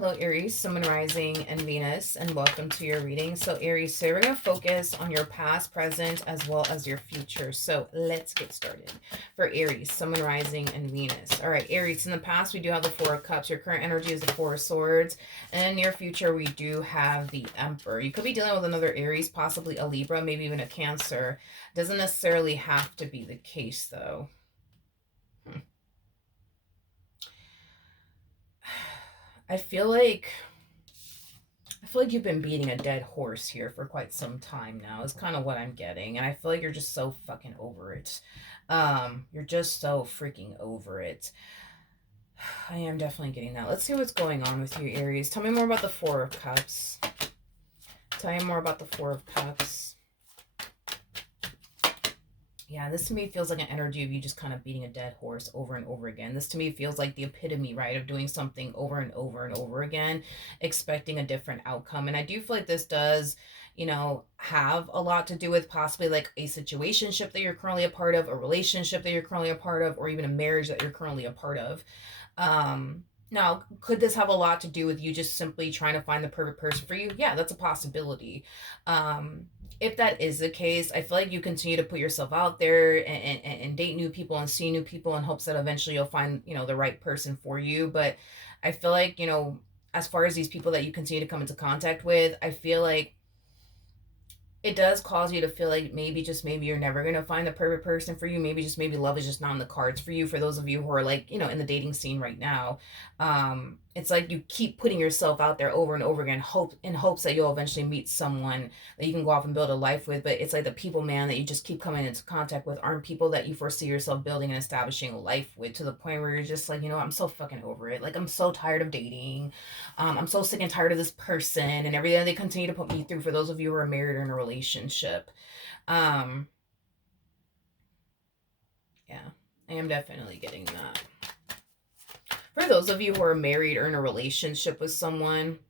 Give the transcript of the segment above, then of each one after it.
Hello, Aries, Sun, Moon, Rising, and Venus, and welcome to your reading. So, Aries, so we're going to focus on your past, present, as well as your future. So, let's get started. For Aries, Sun, Moon, Rising, and Venus. All right, Aries, in the past, we do have the Four of Cups. Your current energy is the Four of Swords. And in near future, we do have the Emperor. You could be dealing with another Aries, possibly a Libra, maybe even a Cancer. Doesn't necessarily have to be the case, though. I feel like you've been beating a dead horse here for quite some time now. Is kind of what I'm getting, and I feel like you're just so fucking over it. You're just so freaking over it. I am definitely getting that. Let's see what's going on with you, Aries. Tell me more about the Four of Cups. Tell me more about the Four of Cups. Yeah, this to me feels like an energy of you just kind of beating a dead horse over and over again. This to me feels like the epitome, right, of doing something over and over and over again, expecting a different outcome. And I do feel like this does, have a lot to do with possibly like a situationship that you're currently a part of, a relationship that you're currently a part of, or even a marriage that you're currently a part of. Now, could this have a lot to do with you just simply trying to find the perfect person for you? Yeah, that's a possibility. Um, if that is the case, I feel like you continue to put yourself out there and date new people and see new people in hopes that eventually you'll find, the right person for you. But I feel like, as far as these people that you continue to come into contact with, I feel like it does cause you to feel like maybe just maybe you're never going to find the perfect person for you. Maybe just maybe love is just not in the cards for you. For those of you who are like, in the dating scene right now, it's like you keep putting yourself out there over and over again, in hopes that you'll eventually meet someone that you can go off and build a life with. But it's like the people, man, that you just keep coming into contact with aren't people that you foresee yourself building and establishing a life with, to the point where you're just like, I'm so fucking over it. Like, I'm so tired of dating. I'm so sick and tired of this person and everything they continue to put me through. For those of you who are married or in a relationship, um, yeah, I am definitely getting that. For those of you who are married or in a relationship with someone,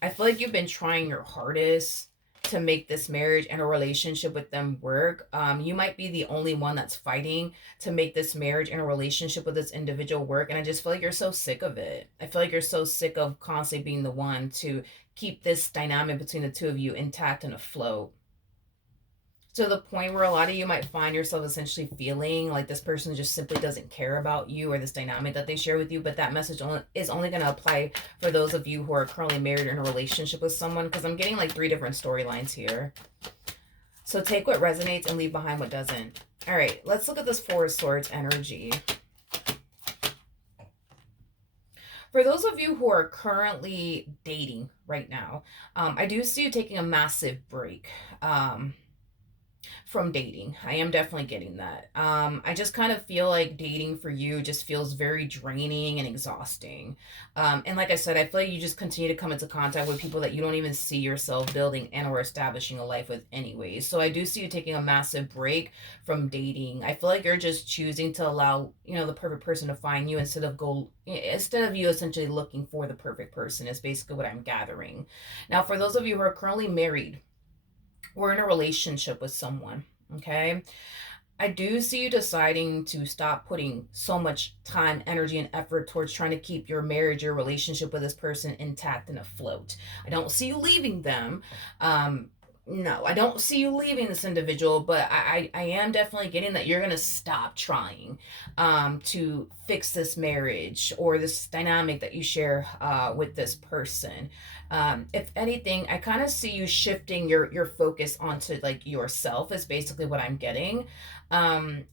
I feel like you've been trying your hardest to make this marriage and a relationship with them work. You might be the only one that's fighting to make this marriage and a relationship with this individual work. And I just feel like you're so sick of it. I feel like you're so sick of constantly being the one to keep this dynamic between the two of you intact and afloat, to the point where a lot of you might find yourself essentially feeling like this person just simply doesn't care about you or this dynamic that they share with you. But that message is only going to apply for those of you who are currently married or in a relationship with someone, because I'm getting like 3 different storylines here. So take what resonates and leave behind what doesn't. All right, let's look at this Four of Swords energy. For those of you who are currently dating right now, I do see you taking a massive break. From dating. I am definitely getting that. I just kind of feel like dating for you just feels very draining and exhausting. And like I said, I feel like you just continue to come into contact with people that you don't even see yourself building and or establishing a life with anyways. So I do see you taking a massive break from dating. I feel like you're just choosing to allow, the perfect person to find you instead of you essentially looking for the perfect person, is basically what I'm gathering. Now, for those of you who are currently married, we're in a relationship with someone, okay? I do see you deciding to stop putting so much time, energy, and effort towards trying to keep your marriage, your relationship with this person intact and afloat. I don't see you leaving them. No, I don't see you leaving this individual, but I am definitely getting that you're going to stop trying to fix this marriage or this dynamic that you share with this person. If anything, I kind of see you shifting your focus onto like yourself, is basically what I'm getting,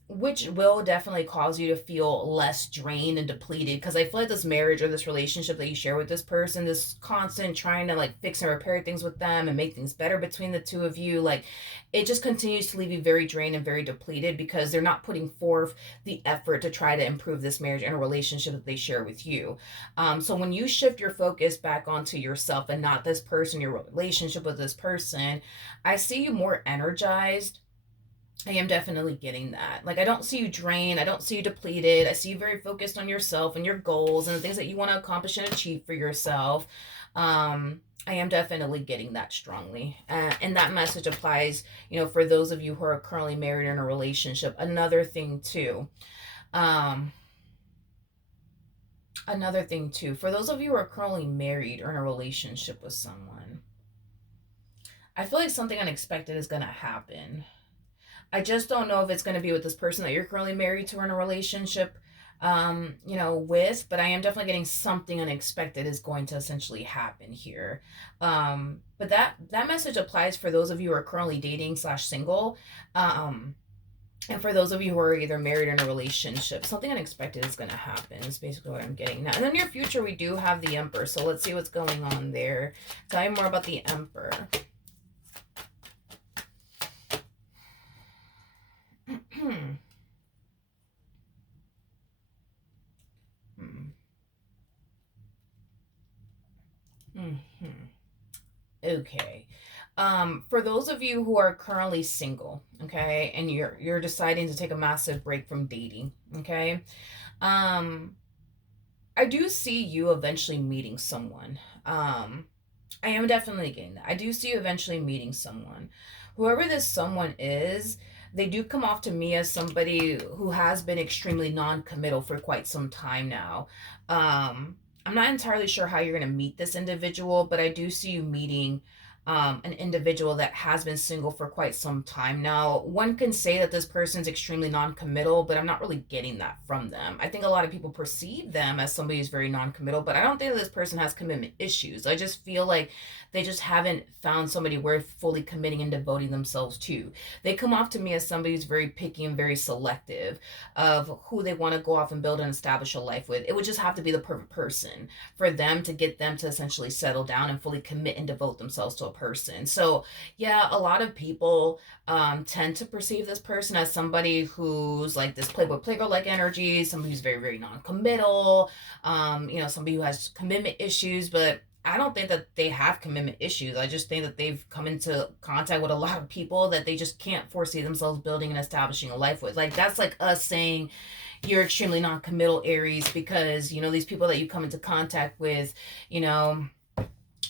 which will definitely cause you to feel less drained and depleted, because I feel like this marriage or this relationship that you share with this person, this constant trying to like fix and repair things with them and make things better between the two of you, like it just continues to leave you very drained and very depleted, because they're not putting forth the effort to try to improve this marriage and a relationship that they share with you. So when you shift your focus back onto yourself and not this person, your relationship with this person, I see you more energized. I am definitely getting that. Like, I don't see you drained. I don't see you depleted. I see you very focused on yourself and your goals and the things that you want to accomplish and achieve for yourself. I am definitely getting that strongly. And that message applies, for those of you who are currently married in a relationship. Another thing, too. Another thing too, for those of you who are currently married or in a relationship with someone, I feel like something unexpected is going to happen. I just don't know if it's going to be with this person that you're currently married to or in a relationship, with, but I am definitely getting something unexpected is going to essentially happen here. But that message applies for those of you who are currently dating slash single. And for those of you who are either married or in a relationship, something unexpected is going to happen, is basically what I'm getting. Now, in the near future, we do have the Emperor, so let's see what's going on there. Tell me more about the Emperor. Okay. For those of you who are currently single, okay, and you're deciding to take a massive break from dating, okay, um, I do see you eventually meeting someone. I am definitely getting that. I do see you eventually meeting someone. Whoever this someone is, they do come off to me as somebody who has been extremely non-committal for quite some time now. I'm not entirely sure how you're going to meet this individual, but I do see you meeting an individual that has been single for quite some time now. One can say that this person's extremely non-committal, but I'm not really getting that from them. I think a lot of people perceive them as somebody who's very non-committal, but I don't think that this person has commitment issues. I just feel like they just haven't found somebody worth fully committing and devoting themselves to. They come off to me as somebody who's very picky and very selective of who they want to go off and build and establish a life with. It would just have to be the perfect person for them to get them to essentially settle down and fully commit and devote themselves to a person. So, yeah, a lot of people tend to perceive this person as somebody who's like this playboy playgirl like energy, somebody who's very, very non committal, somebody who has commitment issues, but I don't think that they have commitment issues. I just think that they've come into contact with a lot of people that they just can't foresee themselves building and establishing a life with. Like, that's like us saying you're extremely non-committal Aries because, these people that you come into contact with, you know,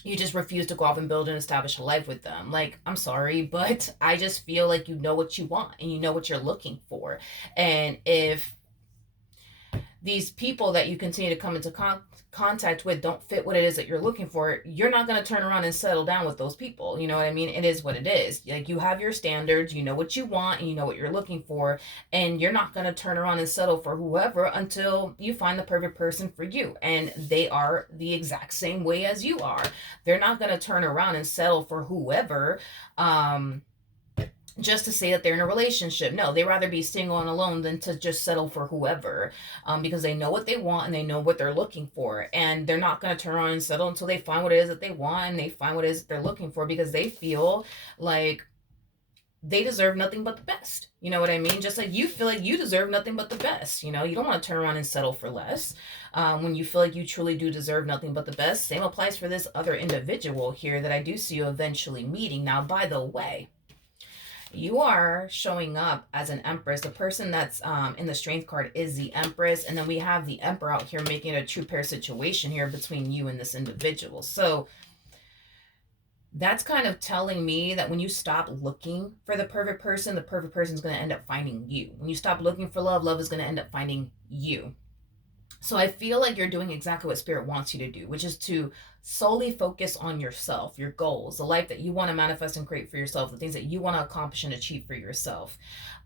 you just refuse to go off and build and establish a life with them. Like, I'm sorry, but I just feel like you know what you want and you know what you're looking for. And if these people that you continue to come into contact with don't fit what it is that you're looking for, you're not going to turn around and settle down with those people. You know what I mean? It is what it is. Like, you have your standards, you know what you want, and you know what you're looking for, and you're not going to turn around and settle for whoever until you find the perfect person for you. And they are the exact same way as you are. They're not going to turn around and settle for whoever. Just to say that they're in a relationship. No, they rather be single and alone than to just settle for whoever, because they know what they want and they know what they're looking for. And they're not going to turn around and settle until they find what it is that they want and they find what it is that they're looking for, because they feel like they deserve nothing but the best. You know what I mean? Just like you feel like you deserve nothing but the best. You don't want to turn around and settle for less. When you feel like you truly do deserve nothing but the best. Same applies for this other individual here that I do see you eventually meeting. Now, by the way, you are showing up as an empress. The person that's in the strength card is the empress, and then we have the emperor out here making it a true pair situation here between you and this individual. So that's kind of telling me that when you stop looking for the perfect person is going to end up finding you. When you stop looking for love, love is going to end up finding you. So I feel like you're doing exactly what Spirit wants you to do, which is to solely focus on yourself, your goals, the life that you want to manifest and create for yourself, the things that you want to accomplish and achieve for yourself.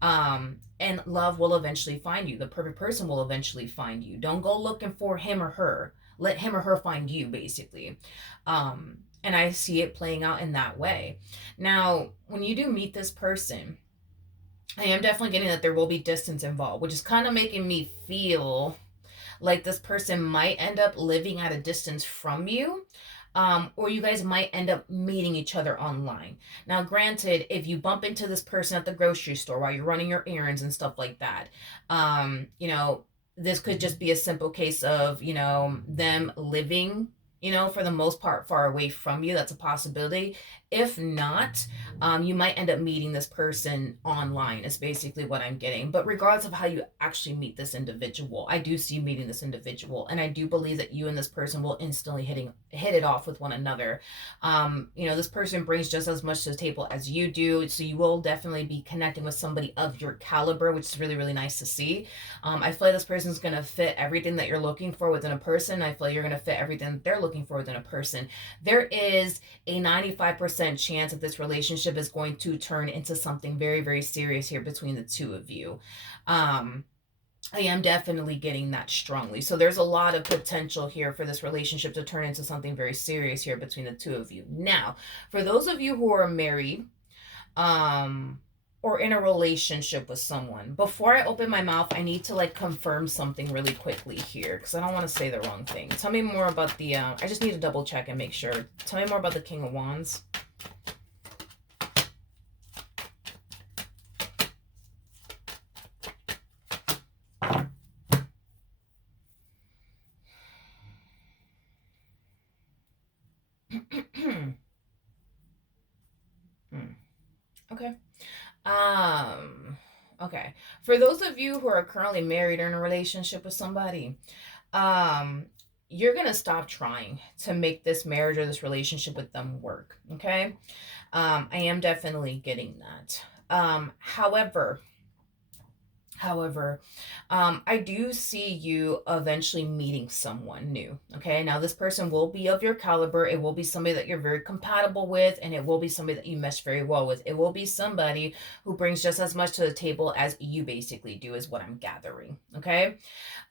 And love will eventually find you. The perfect person will eventually find you. Don't go looking for him or her. Let him or her find you, basically. And I see it playing out in that way. Now, when you do meet this person, I am definitely getting that there will be distance involved, which is kind of making me feel like this person might end up living at a distance from you, or you guys might end up meeting each other online. Now, granted, if you bump into this person at the grocery store while you're running your errands and stuff like that, this could just be a simple case of, them living for the most part, far away from you. That's a possibility. If not, you might end up meeting this person online, is basically what I'm getting. But regardless of how you actually meet this individual, I do see you meeting this individual. And I do believe that you and this person will instantly hit it off with one another. This person brings just as much to the table as you do. So you will definitely be connecting with somebody of your caliber, which is really, really nice to see. I feel like this person's going to fit everything that you're looking for within a person. I feel like you're going to fit everything that they're looking for within a person. There is a 95% chance that this relationship is going to turn into something very, very serious here between the two of you. I am definitely getting that strongly. So there's a lot of potential here for this relationship to turn into something very serious here between the two of you. Now, for those of you who are married, um, or in a relationship with someone, before I open my mouth, I need to like confirm something really quickly here because I don't want to say the wrong thing. Tell me more about the. I just need to double check and make sure. Tell me more about the King of Wands. Okay. Um. Okay. For those of you who are currently married or in a relationship with somebody, um, you're gonna stop trying to make this marriage or this relationship with them work. Okay. I am definitely getting that. However, I do see you eventually meeting someone new. Okay. Now, this person will be of your caliber. It will be somebody that you're very compatible with, and it will be somebody that you mesh very well with. It will be somebody who brings just as much to the table as you basically do, is what I'm gathering. Okay.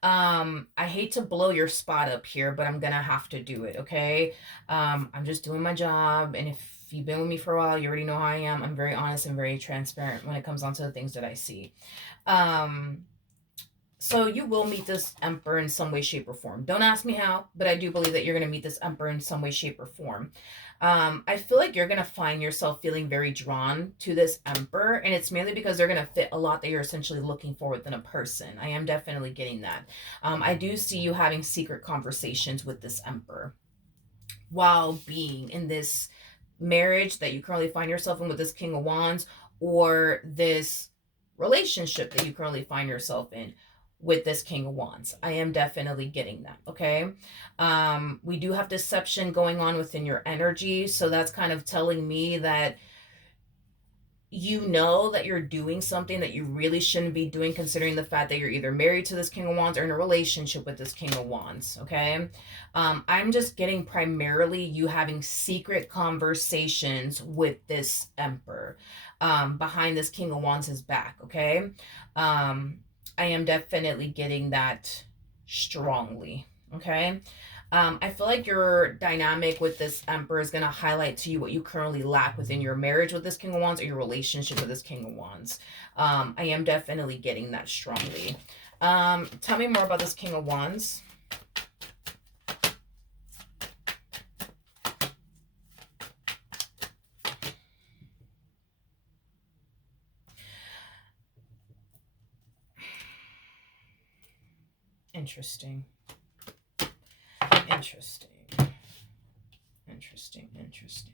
I hate to blow your spot up here, but I'm gonna have to do it. Okay. I'm just doing my job. And if you've been with me for a while, you already know how I am. I'm very honest and very transparent when it comes down to the things that I see. Um, so you will meet this emperor in some way, shape, or form. Don't ask me how, but I do believe that you're going to meet this emperor in some way, shape, or form. I feel like you're going to find yourself feeling very drawn to this emperor, and it's mainly because they're going to fit a lot that you're essentially looking for within a person. I am definitely getting that. I do see you having secret conversations with this emperor while being in this marriage that you currently find yourself in with this King of Wands, or this relationship that you currently find yourself in with this King of Wands. I am definitely getting that. Okay. We do have deception going on within your energy. So that's kind of telling me that you know that you're doing something that you really shouldn't be doing, considering the fact that you're either married to this King of Wands or in a relationship with this King of Wands. Okay. I'm just getting primarily you having secret conversations with this Emperor, behind this King of Wands' back. Okay. I am definitely getting that strongly. Okay. I feel like your dynamic with this Emperor is going to highlight to you what you currently lack within your marriage with this King of Wands or your relationship with this King of Wands. I am definitely getting that strongly. Tell me more about this King of Wands. Interesting. Interesting. Interesting.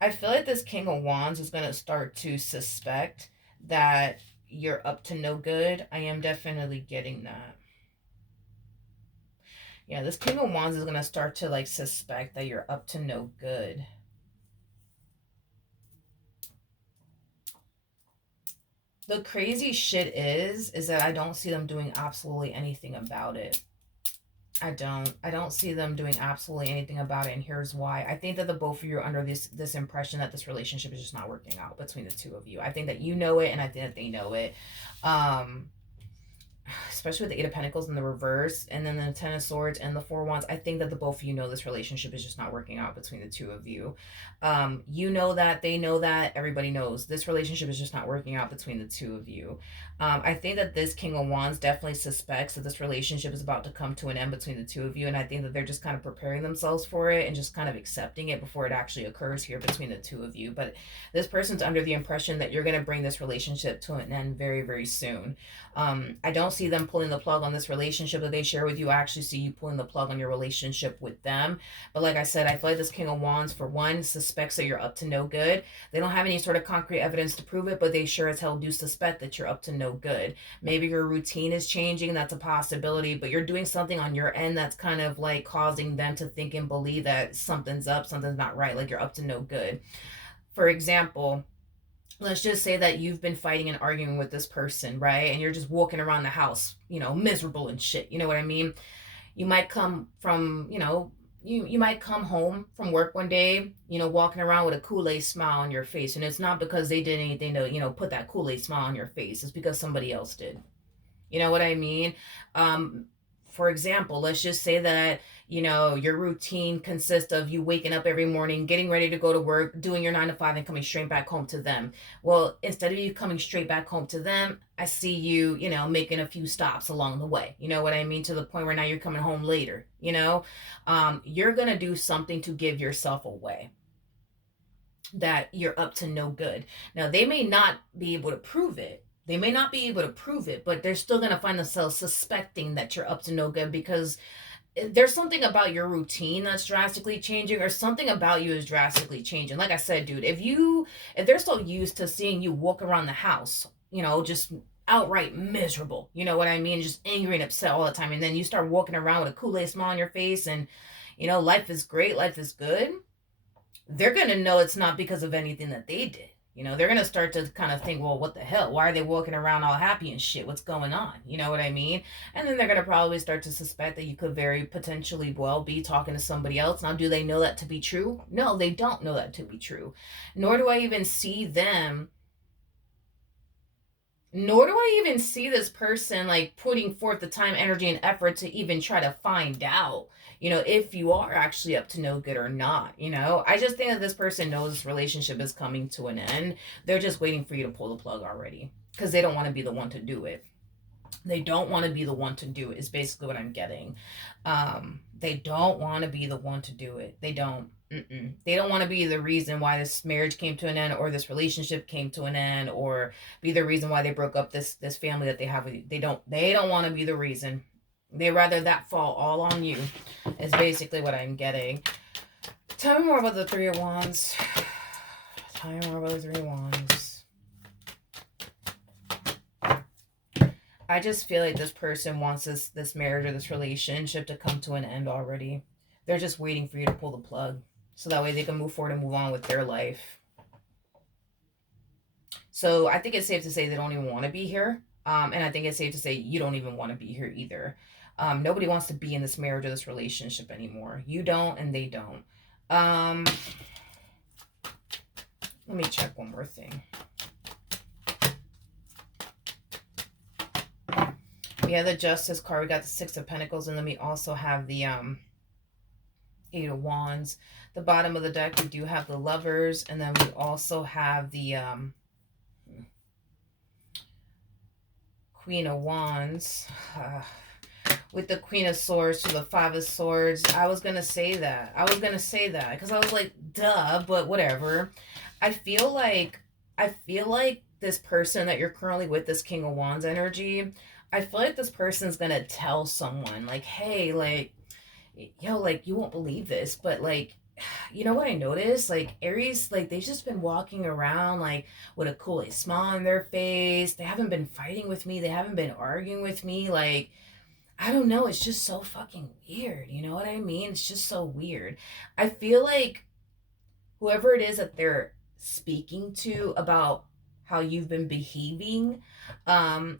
I feel like this King of Wands is going to start to suspect that you're up to no good. I am definitely getting that. Yeah, this King of Wands is going to start to like suspect that you're up to no good. The crazy shit is that I don't see them doing absolutely anything about it. I don't see them doing absolutely anything about it, and here's why. I think that the both of you are under this impression that this relationship is just not working out between the two of you. I think that you know it, and I think that they know it. Um, Especially with the Eight of Pentacles in the reverse, and then the Ten of Swords and the Four of Wands. I think that the both of you know this relationship is just not working out between the two of you. You know that, they know that, everybody knows this relationship is just not working out between the two of you. I think that this King of Wands definitely suspects that this relationship is about to come to an end between the two of you, and I think that they're just kind of preparing themselves for it and just kind of accepting it before it actually occurs here between the two of you. But this person's under the impression that you're going to bring this relationship to an end very, very soon. I don't see them pulling the plug on this relationship that they share with you. I actually see you pulling the plug on your relationship with them. But like I said, I feel like this King of Wands, for one, suspects that you're up to no good. They don't have any sort of concrete evidence to prove it, but they sure as hell do suspect that you're up to no good. Maybe your routine is changing. That's a possibility, but you're doing something on your end that's kind of like causing them to think and believe that something's up, something's not right, like you're up to no good. For example, let's just say that you've been fighting and arguing with this person, right? And you're just walking around the house, miserable and shit. You know what I mean? You might come from, you might come home from work one day, walking around with a Kool-Aid smile on your face. And it's not because they did anything to, put that Kool-Aid smile on your face. It's because somebody else did. You know what I mean? Um, for example, let's just say that, your routine consists of you waking up every morning, getting ready to go to work, doing your 9 to 5, and coming straight back home to them. Well, instead of you coming straight back home to them, I see you, making a few stops along the way. You know what I mean? To the point where now you're coming home later, you're going to do something to give yourself away that you're up to no good. Now, they may not be able to prove it. But they're still going to find themselves suspecting that you're up to no good because there's something about your routine that's drastically changing, or something about you is drastically changing. Like I said, dude, if they're so used to seeing you walk around the house, just outright miserable, you know what I mean? Just angry and upset all the time. And then you start walking around with a Kool-Aid smile on your face and, life is great, life is good. They're going to know it's not because of anything that they did. They're going to start to kind of think, well, what the hell? Why are they walking around all happy and shit? What's going on? You know what I mean? And then they're going to probably start to suspect that you could very potentially well be talking to somebody else. Now, do they know that to be true? No, they don't know that to be true. Nor do I even see this person like putting forth the time, energy, and effort to even try to find out, if you are actually up to no good or not. I just think that this person knows this relationship is coming to an end. They're just waiting for you to pull the plug already because they don't want to be the one to do it. They don't want to be the one to do it, is basically what I'm getting. They don't want to be the one to do it. They don't. They don't want to be the reason why this marriage came to an end, or this relationship came to an end, or be the reason why they broke up this family that they have with you. They don't want to be the reason. They rather that fall all on you, is basically what I'm getting. Tell me more about the Three of Wands. Tell me more about the Three of Wands. I just feel like this person wants this marriage or this relationship to come to an end already. They're just waiting for you to pull the plug so that way they can move forward and move on with their life. So I think it's safe to say they don't even want to be here. And I think it's safe to say you don't even want to be here either. Nobody wants to be in this marriage or this relationship anymore. You don't, and they don't. Let me check one more thing. We have the Justice card. We got the Six of Pentacles, and then we also have the Eight of Wands. The bottom of the deck, we do have the Lovers, and then we also have the Queen of Wands. With the Queen of Swords to the Five of Swords. I was going to say that because I was like, duh, but whatever. I feel like this person that you're currently with, this King of Wands energy, I feel like this person's going to tell someone, like, hey, like, like, you won't believe this, but, like, you know what I noticed? Like, Aries, like, they've just been walking around, like, with a Kool-Aid smile on their face. They haven't been fighting with me. They haven't been arguing with me. Like, I don't know. It's just so fucking weird. You know what I mean? It's just so weird. I feel like whoever it is that they're speaking to about how you've been behaving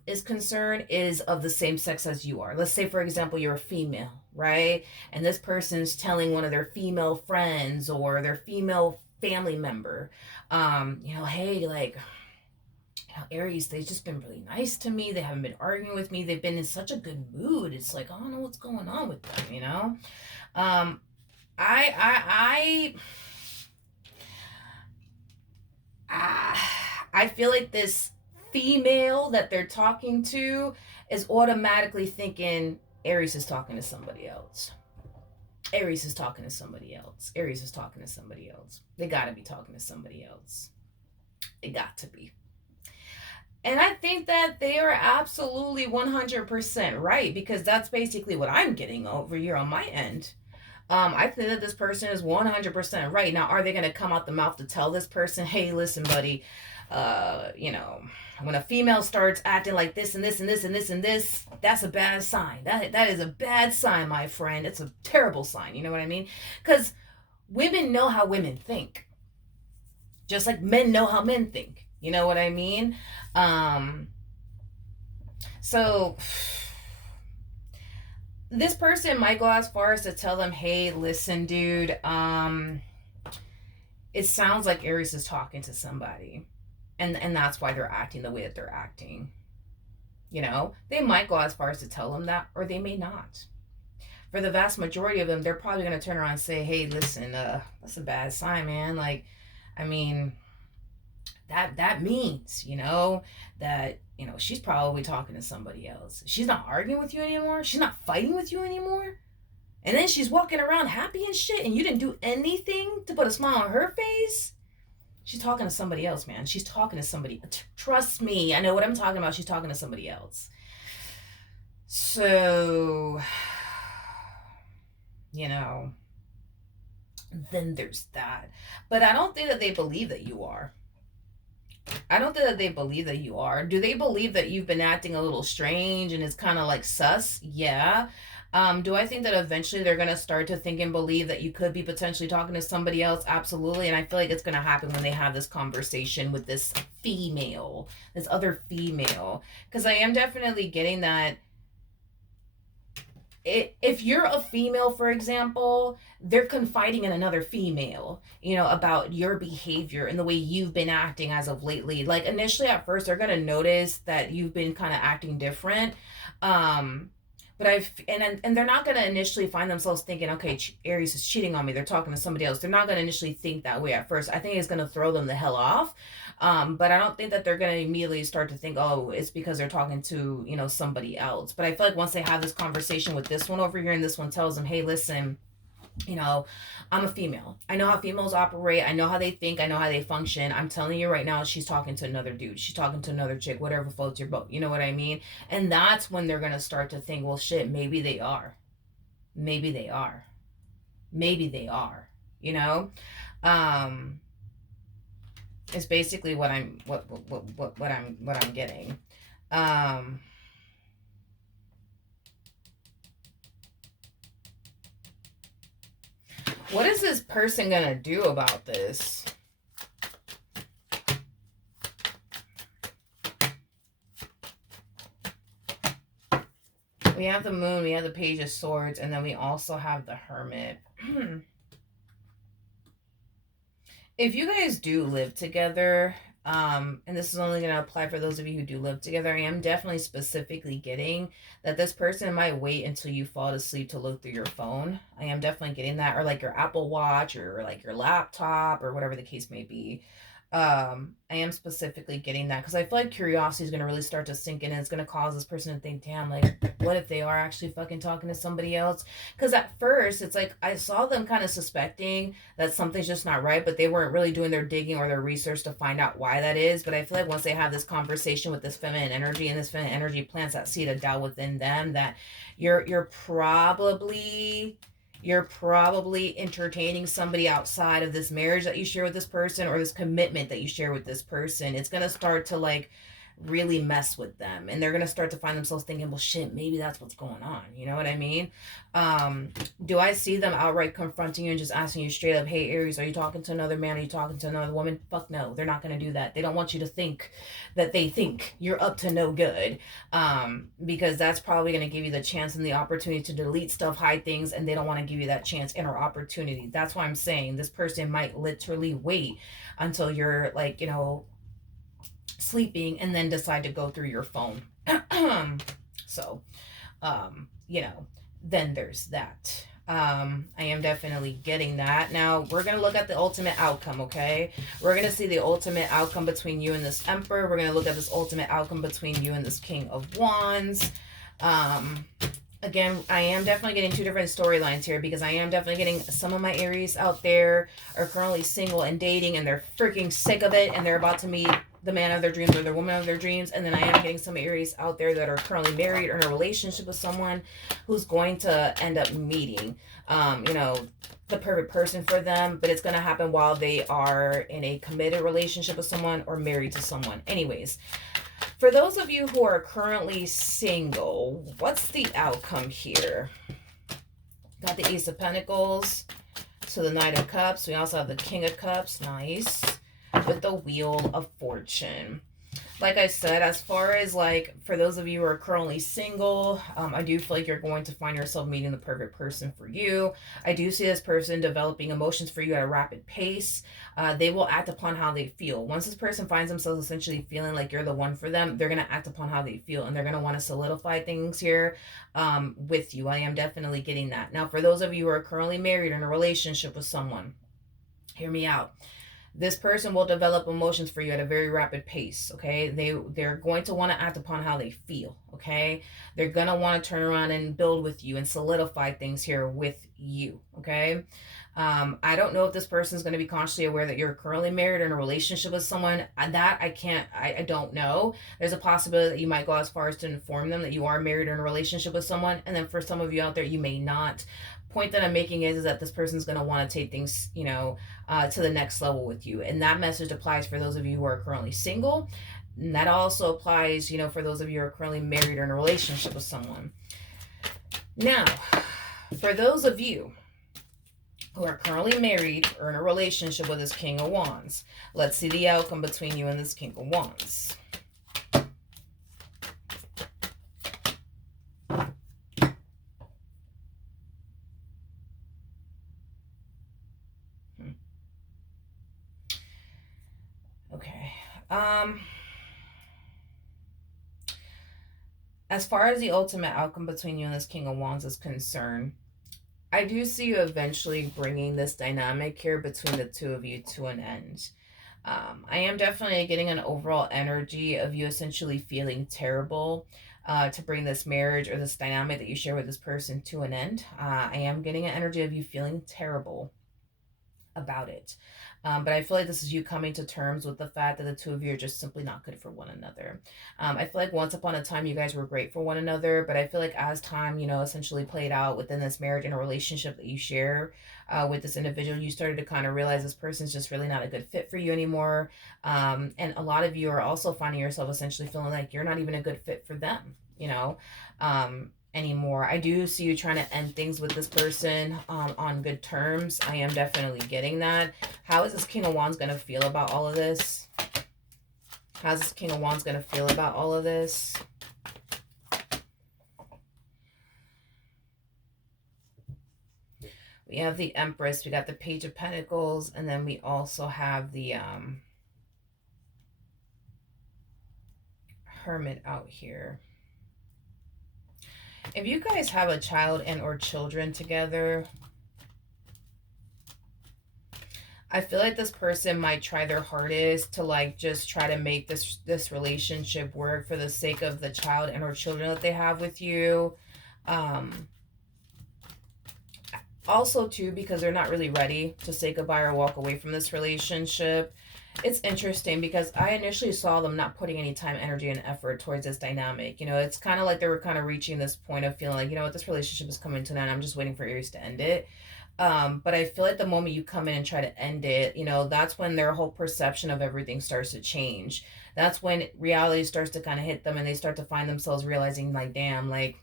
is concerned is of the same sex as you are. Let's say, for example, you're a female, right? And this person's telling one of their female friends or their female family member, hey, like, Aries, they've just been really nice to me. They haven't been arguing with me. They've been in such a good mood. It's like, I don't know what's going on with them, I feel like this female that they're talking to is automatically thinking Aries is talking to somebody else. Aries is talking to somebody else. Aries is talking to somebody else. They gotta be talking to somebody else. They got to be. And I think that they are absolutely 100% right, because that's basically what I'm getting over here on my end. I think that this person is 100% right. Now, are they going to come out the mouth to tell this person, hey, listen, buddy, you know, when a female starts acting like this and this and this and this and this, that's a bad sign. That is a bad sign, my friend. It's a terrible sign. You know what I mean? Because women know how women think, just like men know how men think. You know what I mean? Um, so this person might go as far as to tell them, hey, listen, dude, it sounds like Aries is talking to somebody. And that's why they're acting the way that they're acting. You know, they might go as far as to tell them that, or they may not. For the vast majority of them, they're probably going to turn around and say, hey, listen, that's a bad sign, man. Like, I mean, that means, that, she's probably talking to somebody else. She's not arguing with you anymore. She's not fighting with you anymore. And then she's walking around happy and shit, and you didn't do anything to put a smile on her face. She's talking to somebody else, man. She's talking to somebody. Trust me, I know what I'm talking about. She's talking to somebody else. So, you know, then there's that. But I don't think that they believe that you are. I don't think that they believe that you are. Do they believe that you've been acting a little strange and it's kind of like sus? Yeah. Do I think that eventually they're going to start to think and believe that you could be potentially talking to somebody else? Absolutely. And I feel like it's going to happen when they have this conversation with this female, this other female. Because I am definitely getting that if you're a female, for example, they're confiding in another female, about your behavior and the way you've been acting as of lately. Like initially at first, they're going to notice that you've been kind of acting different. Um, but and they're not going to initially find themselves thinking, okay, Aries is cheating on me. They're talking to somebody else. They're not going to initially think that way at first. I think it's going to throw them the hell off. But I don't think that they're going to immediately start to think, oh, it's because they're talking to, somebody else. But I feel like once they have this conversation with this one over here and this one tells them, hey, listen, I'm a female. I know how females operate. I know how they think. I know how they function. I'm telling you right now, she's talking to another dude. She's talking to another chick, whatever floats your boat. You know what I mean? And that's when they're going to start to think, well, shit, maybe they are. Maybe they are. Maybe they are, you know? Um, it's basically what I'm getting. Um, what is this person gonna do about this? We have the moon, we have the page of swords, and then we also have the hermit. If you guys do live together, and this is only going to apply for those of you who do live together, I am definitely specifically getting that this person might wait until you fall asleep to look through your phone. I am definitely getting that, or like your Apple Watch, or like your laptop, or whatever the case may be. I am specifically getting that because I feel like curiosity is going to really start to sink in, and it's going to cause this person to think, damn, like, what if they are actually fucking talking to somebody else? Because at first, it's like I saw them kind of suspecting that something's just not right, but they weren't really doing their digging or their research to find out why that is. But I feel like once they have this conversation with this feminine energy, and this feminine energy plants that seed of doubt within them, that you're probably entertaining somebody outside of this marriage that you share with this person, or this commitment that you share with this person. It's going to start to like really mess with them, and they're going to start to find themselves thinking, well, shit, maybe that's what's going on. You know what I mean? Do I see them outright confronting you and just asking you straight up, hey, Aries, are you talking to another man? Are you talking to another woman? Fuck no, they're not going to do that. They don't want you to think that they think you're up to no good, because that's probably going to give you the chance and the opportunity to delete stuff, hide things, and they don't want to give you that chance and or opportunity. That's why I'm saying this person might literally wait until you're like, sleeping, and then decide to go through your phone. So, then there's that. I am definitely getting that. Now, we're going to look at the ultimate outcome, okay? We're going to see the ultimate outcome between you and this Emperor. We're going to look at this ultimate outcome between you and this King of Wands. Again, I am definitely getting two different storylines here, because I am definitely getting some of my Aries out there are currently single and dating, and they're freaking sick of it, and they're about to meet the man of their dreams or the woman of their dreams. And then I am getting some Aries out there that are currently married or in a relationship with someone who's going to end up meeting, you know, the perfect person for them, but it's going to happen while they are in a committed relationship with someone or married to someone. Anyways, for those of you who are currently single, what's the outcome here? Got the Ace of Pentacles, so the Knight of Cups. We also have the King of Cups, nice, with the Wheel of Fortune. Like I said, as far as like for those of you who are currently single, I do feel like you're going to find yourself meeting the perfect person for you. I do see this person developing emotions for you at a rapid pace. They will act upon how they feel. Once this person finds themselves essentially feeling like you're the one for them, they're going to act upon how they feel, and they're going to want to solidify things here with you. I am definitely getting that. Now, for those of you who are currently married or in a relationship with someone, hear me out. This person will develop emotions for you at a very rapid pace. Okay, they're going to want to act upon how they feel. Okay, they're gonna want to turn around and build with you and solidify things here with you. Okay, I don't know if this person is going to be consciously aware that you're currently married or in a relationship with someone. That I can't, I don't know. There's a possibility that you might go as far as to inform them that you are married or in a relationship with someone, and then for some of you out there, you may not. Point that I'm making is that this person's going to want to take things, to the next level with you. And that message applies for those of you who are currently single. And that also applies, for those of you who are currently married or in a relationship with someone. Now, for those of you who are currently married or in a relationship with this King of Wands, let's see the outcome between you and this King of Wands. Okay. As far as the ultimate outcome between you and this King of Wands is concerned, I do see you eventually bringing this dynamic here between the two of you to an end. I am definitely getting an overall energy of you essentially feeling terrible to bring this marriage or this dynamic that you share with this person to an end. I am getting an energy of you feeling terrible about it. But I feel like this is you coming to terms with the fact that the two of you are just simply not good for one another. I feel like once upon a time you guys were great for one another, but I feel like as time, essentially played out within this marriage and a relationship that you share with this individual, you started to kind of realize this person's just really not a good fit for you anymore. And a lot of you are also finding yourself essentially feeling like you're not even a good fit for them, anymore. I do see you trying to end things with this person on good terms. I am definitely getting that. How is this King of Wands going to feel about all of this? How's this King of Wands going to feel about all of this? We have the Empress, we got the Page of Pentacles, and then we also have the Hermit out here. If you guys have a child and or children together, I feel like this person might try their hardest to just try to make this relationship work for the sake of the child and or children that they have with you. Also too, because they're not really ready to say goodbye or walk away from this relationship. It's interesting because I initially saw them not putting any time, energy, and effort towards this dynamic. It's kind of like they were kind of reaching this point of feeling like, what, this relationship is coming to an end. I'm just waiting for Aries to end it. But I feel like the moment you come in and try to end it, that's when their whole perception of everything starts to change. That's when reality starts to kind of hit them and they start to find themselves realizing like, damn, like,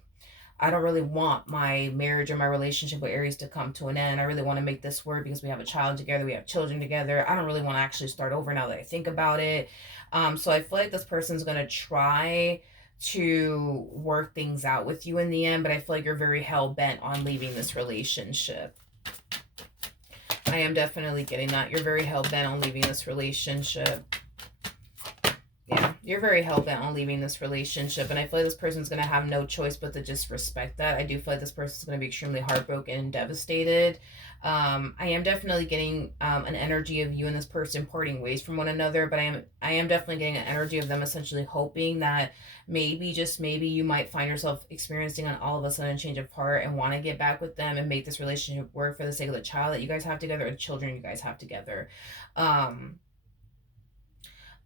I don't really want my marriage or my relationship with Aries to come to an end. I really want to make this work because we have a child together. We have children together. I don't really want to actually start over now that I think about it. So I feel like this person's going to try to work things out with you in the end, but I feel like you're very hell-bent on leaving this relationship. I am definitely getting that. You're very hell-bent on leaving this relationship. Yeah, you're very hell-bent on leaving this relationship, and I feel like this person's going to have no choice but to just respect that. I do feel like this person's going to be extremely heartbroken and devastated. I am definitely getting an energy of you and this person parting ways from one another, but I am definitely getting an energy of them essentially hoping that maybe, just maybe, you might find yourself experiencing an all of a sudden change of heart and want to get back with them and make this relationship work for the sake of the child that you guys have together or the children you guys have together.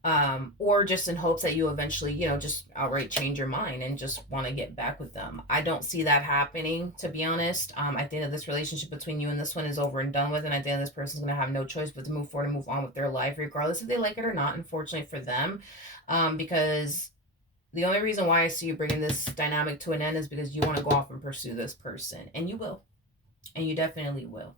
Or just in hopes that you eventually, just outright change your mind and just want to get back with them. I don't see that happening, to be honest. I think that this relationship between you and this one is over and done with, and I think this person's going to have no choice but to move forward and move on with their life, regardless if they like it or not, unfortunately for them. Because the only reason why I see you bringing this dynamic to an end is because you want to go off and pursue this person, and you will, and you definitely will.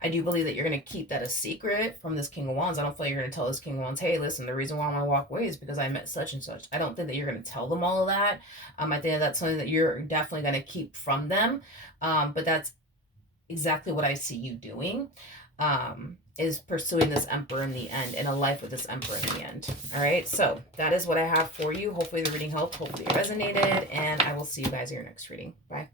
I do believe that you're going to keep that a secret from this King of Wands. I don't feel like you're going to tell this King of Wands, hey, listen, the reason why I want to walk away is because I met such and such. I don't think that you're going to tell them all of that. I think that's something that you're definitely going to keep from them. But that's exactly what I see you doing. Is pursuing this emperor in the end and a life with this emperor in the end. All right, so that is what I have for you. Hopefully the reading helped, hopefully it resonated, and I will see you guys in your next reading. Bye.